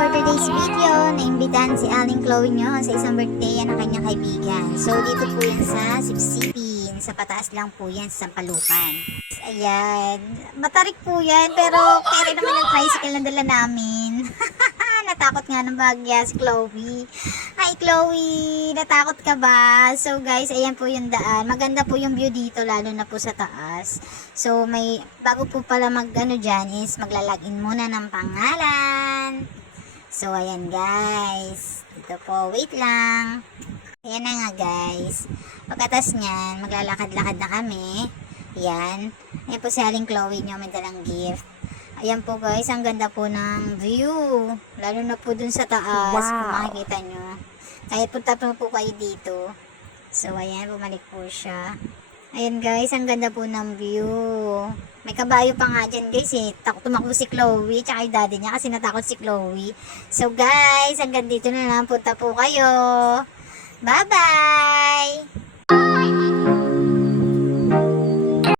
for today's video, naimbitahan si Aling Chloe nyo sa isang birthday ng kanyang kaibigan. So, dito po yan sa Sipsipin. Sa pataas lang po yan sa Sampalukan. Ayan. Matarik po yan, pero kaya naman ng tricycle na dala namin. Natakot nga ng bagya si Chloe. Hi Chloe! Natakot ka ba? So guys, ayan po yung daan. Maganda po yung view dito, lalo na po sa taas. So may, bago po pala mag-ano dyan is maglalagin muna ng pangalan. So ayan guys. Dito po, wait lang. Ayan na nga guys. Pagkatas nyan, maglalakad-lakad na kami. Ayan. Ayan po si Aling Chloe nyo, may dalang gift. Ayan po guys, ang ganda po ng view. Lalo na po dun sa taas, kung makikita nyo. Kahit punta po kayo dito. So ayan, bumalik po siya. Ayan guys, ang ganda po ng view. May kabayo pa nga dyan guys eh. Tumakbo si Chloe, tsaka yung daddy niya kasi natakot si Chloe. So guys, hanggang dito na lang, punta po kayo. Bye bye!